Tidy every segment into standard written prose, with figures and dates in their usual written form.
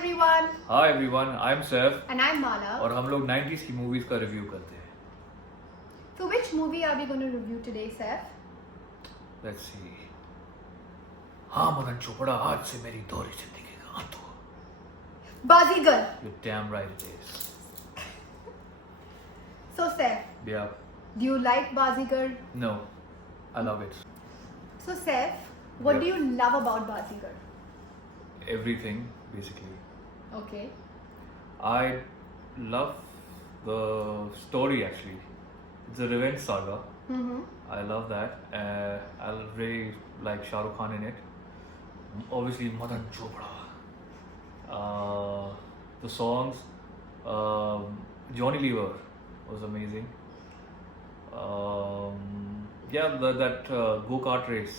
everyone. Hi everyone, I'm Saif And I'm Mala. और हम लोग 90s की मूवीज का रिव्यू करते हैं. So which movie are we going to review today, Saif? Let's see. हाँ मदन चोपड़ा आज से मेरी दोहरी जिंदगी का अंत हो. Baazigar. You're damn right it is. So Saif, Yeah. do you like Baazigar? No, I love it. So Saif, what Yeah. do you love about Baazigar? Everything basically. Okay. I love the story actually. It's a revenge saga. Mm-hmm. I love that. I really like Shah Rukh Khan in it. Obviously, Madan Chopra. The songs, Johnny Lever was amazing. Yeah, that go-kart race.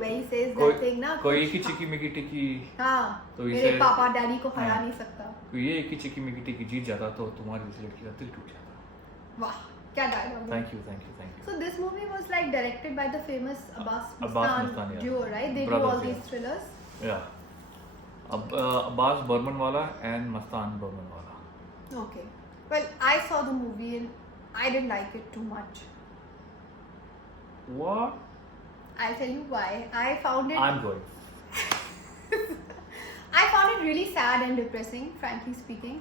Where he says that thing ना. कोई एक ही चिकी Mickey टिकी. हाँ. तो मेरे इसे- पापा daddy को हरा हाँ. नहीं सकता. कोई ये एक ही चिकी मिकी टिकी जीत जाता तो तुम्हारी इस लड़की का दिल टूट जाता. वाह, क्या dialogue है. Thank you. So this movie was like directed by the famous Abbas Abbas Mustan Mustan, yeah. duo, right? They Brothers, do all yeah. these thrillers. Yeah. Abbas Burmanwala and Mastan Burmanwala. Okay. Well, I saw the movie and I didn't like it too much. What? I'll tell you why. I found I'm going. it really sad and depressing, frankly speaking.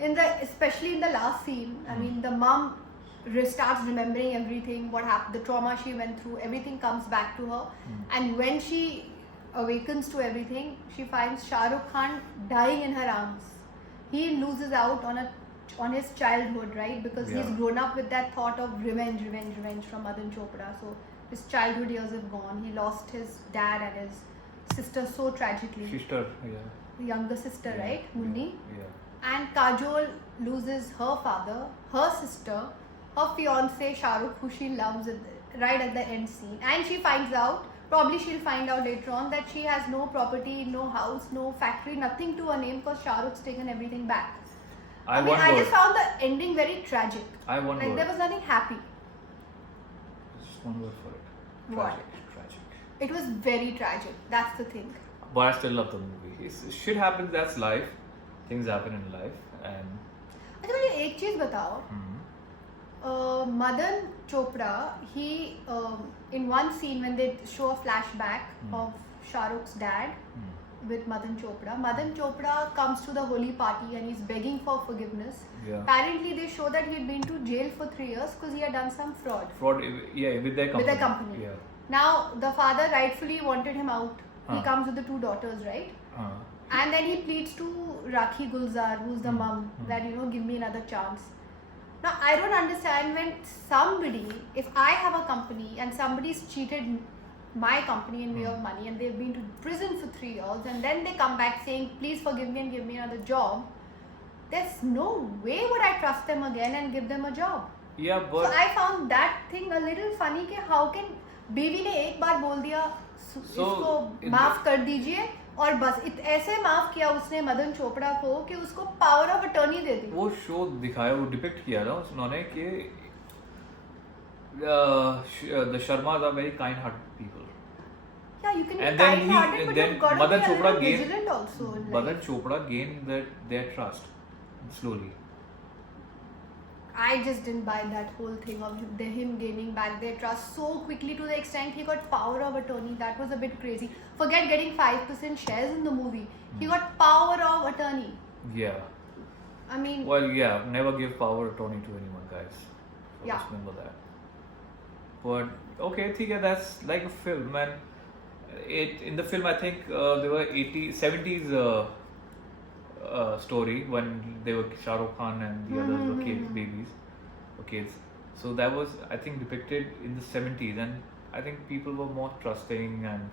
Especially in the last scene, I mean, the mom starts remembering everything, what happened, the trauma she went through, everything comes back to her. And when she awakens to everything, she finds Shah Rukh Khan dying in her arms. He loses out on his childhood, right? Because he's Yeah. grown up with that thought of revenge from Madan Chopra. So his childhood years have gone. He lost his dad and his sister so tragically. Sister, yeah. The younger sister, Yeah, right? Munni. Yeah. And Kajol loses her father, her sister, her fiance Shah Rukh, who she loves right at the end scene. And she finds out, probably she'll find out later on, that she has no property, no house, no factory, nothing to her name because Shah Rukh's taken everything back. I just found the ending very tragic. Like there was nothing happy. Just one word for it. What? Tragic. It was very tragic. That's the thing. But I still love the movie. Shit happens, that's life. Things happen in life. And अच्छा मुझे एक चीज बताओ. Madan Chopra, he in one scene when they show a flashback of Shah Rukh's dad with Madan Chopra comes to the holy party and he's begging for forgiveness. Yeah. Apparently they show that he had been to jail for 3 years because he had done some fraud. Yeah, with their company. With their company. Yeah. Now the father rightfully wanted him out. He comes with the 2 daughters, right? And then he pleads to Rakhi Gulzar, who's the mom, that give me another chance. Now I don't understand when somebody, if I have a company and somebody's cheated my company in way of money and they've been to prison for 3 years and then they come back saying please forgive me and give me another job, there's no way would I trust them again and give them a job. Yeah, but So I found that thing a little funny कि how can बीवी ने एक बार बोल दिया इसको माफ कर दीजिए और बस ऐसे माफ किया उसने मदन चोपड़ा को कि उसको पावर ऑफ अटर्नी दे दी. वो शो दिखाया, वो डिपिक्ट किया ना उन्होंने कि the Sharmas are very kind-hearted people. Yeah, you can be And then kind-hearted, but you've got to Madan be a Chopra little gained vigilant also. in Madan life. Chopra gained their trust slowly. I just didn't buy that whole thing of him gaining back their trust so quickly to the extent he got power of attorney. That was a bit crazy. Forget getting 5% shares in the movie. He got power of attorney. Yeah. I mean, Well, yeah, never give power of attorney to anyone, guys. So Yeah. just remember that. But okay, that's like a film, and in the film I think there were 70s story when they were Shah Rukh Khan and the others were kids. So that was, I think, depicted in the 70s, and I think people were more trusting and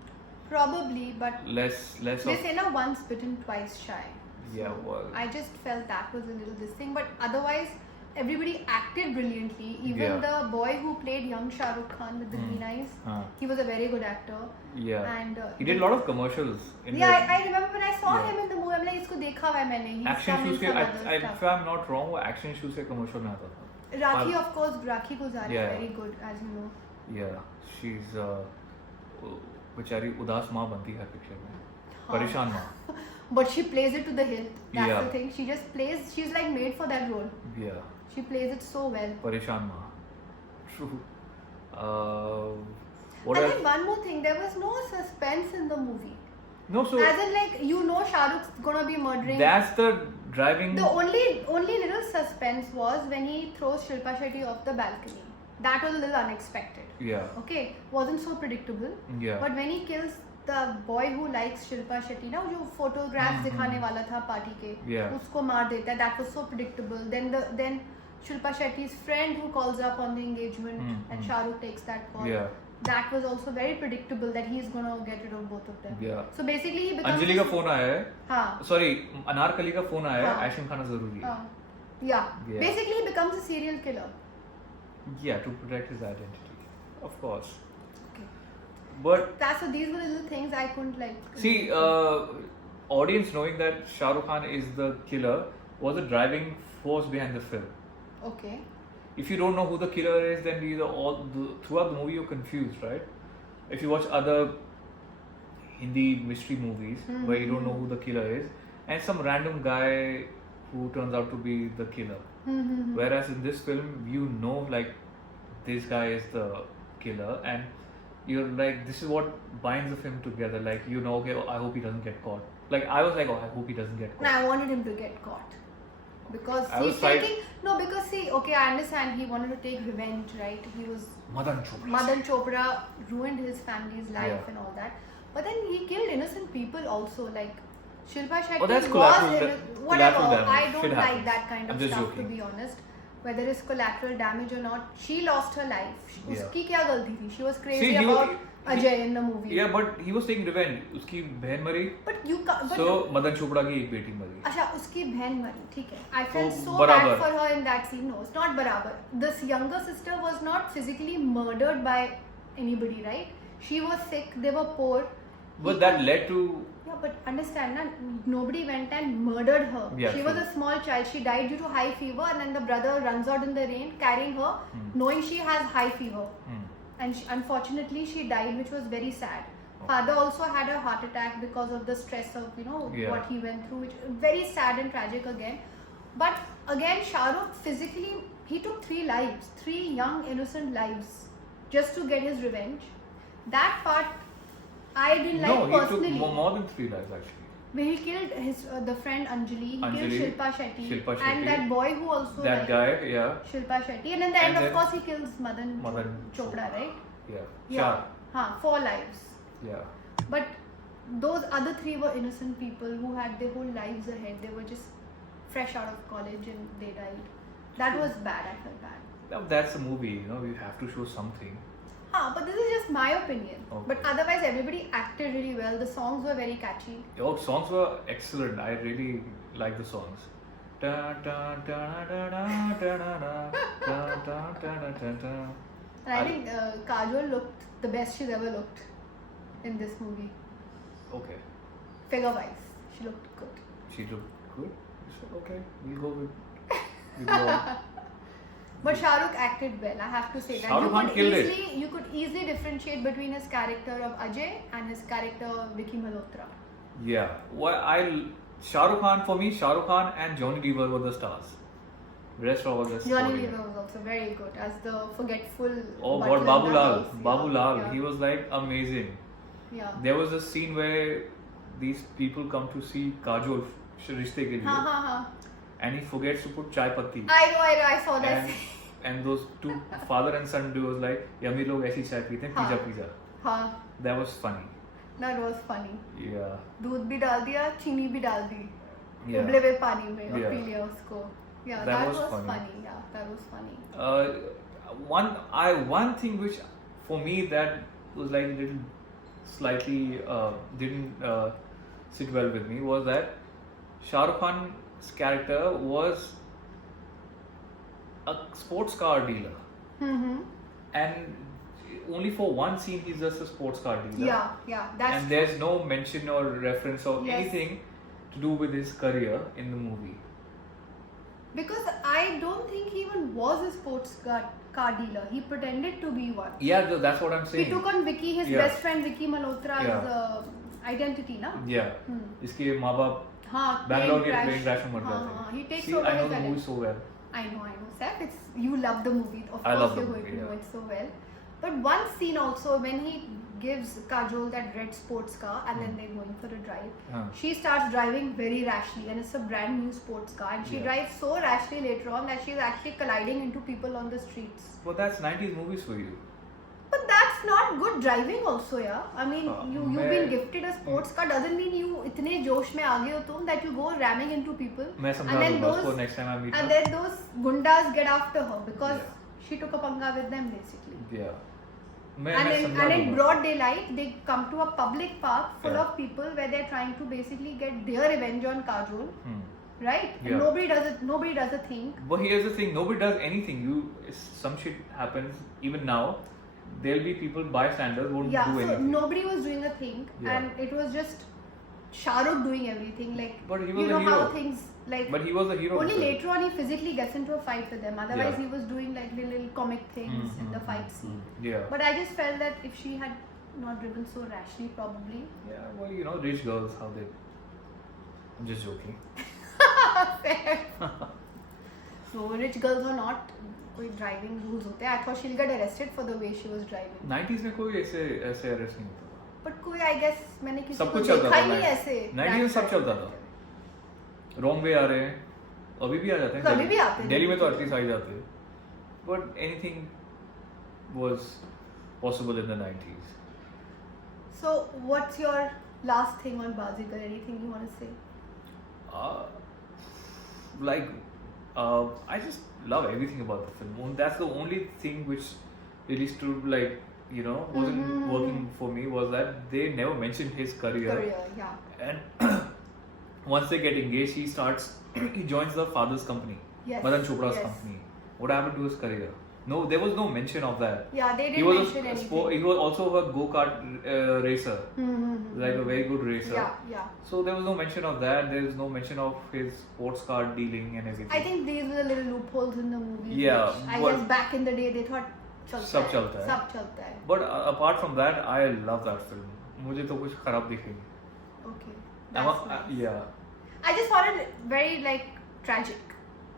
probably, but less they of, say na once bitten, twice shy. yeah, So well, I just felt that was a little this thing, but otherwise everybody acted brilliantly. Even the boy who played young Shah Rukh Khan with the green eyes, he was a very good actor. yeah. And He did a lot of commercials. I remember when I saw him in the movie, I'm like, इसको देखा हुआ है मैंने. He's Action come in shoes के, some other stuff. if I'm not wrong, वो action shoes के commercial में आता था. Rakhi, of course, Rakhi Gulzar is Yeah. very good, as you know. Yeah, she's बेचारी उदास माँ बनती है पिक्चर में, परेशान माँ. But she plays it to the hilt. That's Yeah. the thing. She just plays. She's like made for that role. Yeah. She plays it so well. परेशान माँ. True. And then one more thing, there was no suspense in the movie. No, so as in like Shah Rukh's gonna be murdering. That's the driving. The only little suspense was when he throws Shilpa Shetty off the balcony. That was a little unexpected. Yeah. Okay, wasn't so predictable. Yeah. But when he kills the boy who likes Shilpa Shetty, ना जो photographs दिखाने वाला था party के, उसको मार देता है. That was so predictable. Then Shilpa Shetty's friend who calls up on the engagement and Shah Rukh takes that call. Yeah. That was also very predictable that he's gonna get rid of both of them. Yeah. So basically he becomes. Anjali का phone आया है. हाँ. Sorry, Anarkali का phone आया है. ऐशन खाना जरूरी है. Yeah. Basically he becomes a serial killer. Yeah, to protect his identity, of course. Okay. But these were the little things I couldn't like. See, audience knowing that Shah Rukh Khan is the killer was a driving force behind the film. Okay. If you don't know who the killer is, then throughout the movie you're confused, right? If you watch other Hindi mystery movies where you don't know who the killer is, and some random guy who turns out to be the killer. Whereas in this film, you know, like, this guy is the killer, and you're like, this is what binds the film together. Like, you know, okay, I hope he doesn't get caught. Like, I was like, oh, I hope he doesn't get caught. No, I wanted him to get caught. Because he's taking... No, because see, okay, I understand he wanted to take revenge, right? He was... Madan Chopra ruined his family's life and all that. But then he killed innocent people also, like... Shilpa Shetty that's collateral whatever. damage. I don't Shit like happens. that kind of I'm just stuff, joking. to be honest. Whether it's collateral damage or not, she lost her life. Yeah. उसकी क्या गलती थी? She was crazy See, about Ajay in the movie. Yeah, but he was taking revenge. उसकी बहन मरी. But you can't. So Madan Chopra की एक बेटी मरी. अच्छा, उसकी बहन मरी, ठीक है. I felt so बराबर. bad for her in that scene. No, it's not बराबर. This younger sister was not physically murdered by anybody, right? She was sick. They were poor. But that led to... Yeah, but understand, na, nobody went and murdered her. Yeah, she was a small child. She died due to high fever, and then the brother runs out in the rain carrying her, knowing she has high fever. And unfortunately, she died, which was very sad. Father also had a heart attack because of the stress of, what he went through, which very sad and tragic again. But again, Shah Rukh physically, he took 3 lives, 3 young innocent lives, just to get his revenge. That part I didn't like personally. No, he took more than 3 lives actually. Where he killed his the friend Anjali, he killed Shilpa Shetty, and that boy who also that guy, yeah. Shilpa Shetty, and in the end, of course, he kills Madan Chopra, right? Yeah. 4 lives. Yeah. But those other 3 were innocent people who had their whole lives ahead. They were just fresh out of college and they died. That was bad. I felt bad. Now, that's a movie, we have to show something. But this is just my opinion. Okay. But otherwise, everybody acted really well. The songs were very catchy. Oh, songs were excellent. I really like the songs. And I think Kajol looked the best she's ever looked in this movie. Okay. Figure-wise, she looked good. She looked good? Okay, we'll go with... We'll go on. But Shah Rukh acted well, I have to say that. Shah Rukh Khan killed it. You could easily differentiate between his character of Ajay and his character of Vicky Malhotra. Yeah. Shah Rukh Khan, for me, Shah Rukh Khan and Johnny Depp were the stars. The rest were all just Johnny Depp was also very good as the forgetful. Oh butler God, Babu Lal. Yeah. He was like amazing. Yeah. There was a scene where these people come to see Kajol Rishte ke liye. And he forgets to put chai patti. I know, I saw that. And those 2 father and son duos like, yummy log aisi chai peete hain, pizza. That was funny. That was funny. Yeah. दूध भी डाल दिया, चीनी भी डाल दी. Yeah. उबले हुए पानी में और पी लिया उसको. Yeah, that was funny. Yeah, that was funny. One thing which for me that was like little slightly didn't sit well with me was that Shah Rukh Khan's character was a sports car dealer. And only for one scene he's just a sports car dealer. Yeah, and there's no mention or reference or anything to do with his career in the movie. Because I don't think he even was a sports car dealer. He pretended to be one. Yeah, that's what I'm saying. He took on Vicky, his Yeah. best friend Vicky Malhotra's identity, na? Yeah. इसके माँ बाप हाँ, Bangalore के plane plane crash में मर हाँ, जाते हाँ, he takes See, over I know his the movie talent. so well. I know, Seth. You love the movie. Of I course, love the you're going movie, to know yeah. it so well. But one scene also when he gives Kajol that red sports car and then they're going for a drive. She starts driving very rashly and it's a brand new sports car and she drives so rashly later on that she's actually colliding into people on the streets. But that's 90s movies for you. But that's not good driving also, yeah. I mean, you've been gifted a sports car doesn't mean you इतने जोश में आ गए हो तुम that you go ramming into people. मैं समझा दूँगा उसको next time I meet her. And then those gundas get after her because she took a panga with them basically. Yeah. And in broad daylight, they come to a public park full of people where they're trying to basically get their revenge on Kajol. Right? Yeah. And nobody does a thing. But here's the thing, nobody does anything. Some shit happens even now. There'll be people, bystanders, won't do anything. So nobody was doing a thing and it was just Shah Rukh doing everything. Like, but he was you know a hero. how things like. But he was a hero. Only later on he physically gets into a fight with them. Otherwise he was doing like little comic things in the fight scene. Yeah. But I just felt that if she had not driven so rashly, probably. Yeah, well, you know, rich girls, how they. I'm just joking. Fair. So rich girls are not. कोई driving rules होते हैं. I thought she'll get arrested for the way she was driving. 90s में कोई ऐसे arrest नहीं होता था. But कोई I guess मैंने किसी सब को कुछ चलता देखा था. ही नहीं ऐसे. 90s में सब चलता था. Wrong way आ रहे हैं. अभी भी आ जाते हैं. कभी भी आते हैं. दिल्ली में तो एटलीस्ट आ ही जाते हैं. But anything was possible in the 90s. So what's your last thing on Baazigar? Anything you want to say? I just love everything about the film. That's the only thing which really stood wasn't working for me was that they never mentioned his career. And once they get engaged, he joins the father's company, Madan Chopra's company. What happened to his career? No, there was no mention of that. Yeah, they didn't mention anything. He was also a go-kart racer, like a very good racer. Yeah. So there was no mention of that. There was no mention of his sports car dealing and everything. I think these were the little loopholes in the movie. Yeah, which I guess back in the day they thought सब चलता है. But apart from that, I love that film. मुझे तो कुछ खराब दिखे नहीं. Okay. That's nice. Yeah. I just found it very tragic.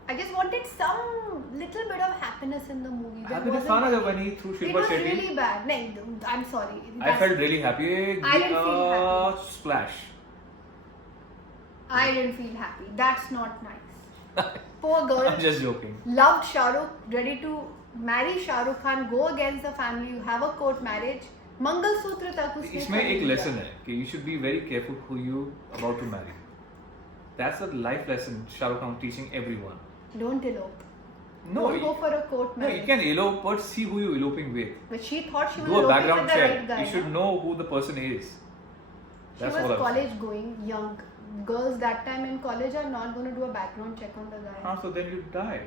I just wanted some little bit of happiness in the movie. Happiness था ना जब when he threw Shilpa Shetty. It was really bad. No, I'm sorry. I felt really happy. I didn't feel happy. Splash. I didn't feel happy. That's not nice. Poor girl. I'm just joking. Loved Shah Rukh, ready to marry Shah Rukh Khan, go against the family, you have a court marriage. Mangal Sutra tak usne इसमें एक lesson है कि you should be very careful who you about to marry. That's a life lesson Shah Rukh Khan teaching everyone. Don't elope. No, don't go for a court marriage. No, you can elope, but see who you're eloping with. But she thought she was eloping with the background check. Right guy. You should know who the person is. That's she was college going, young. Girls that time in college are not going to do a background check on the guy. So then you die.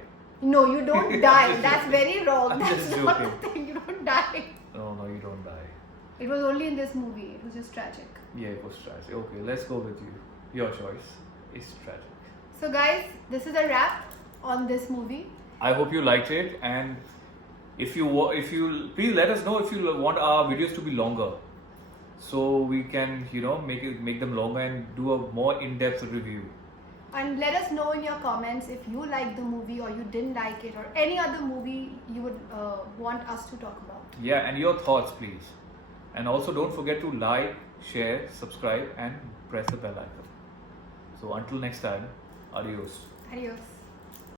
No, you don't die. That's very wrong. I'm That's just not joking. the thing. You don't die. No, you don't die. It was only in this movie. It was just tragic. Yeah, it was tragic. Okay, let's go with you. Your choice. It's tragic. So guys, this is a wrap on this movie. I hope you liked it, and if you please let us know if you want our videos to be longer, so we can make them longer and do a more in-depth review. And let us know in your comments if you liked the movie or you didn't like it or any other movie you would want us to talk about. Yeah, and your thoughts, please. And also don't forget to like, share, subscribe, and press the bell icon. So until next time, adios. Adios.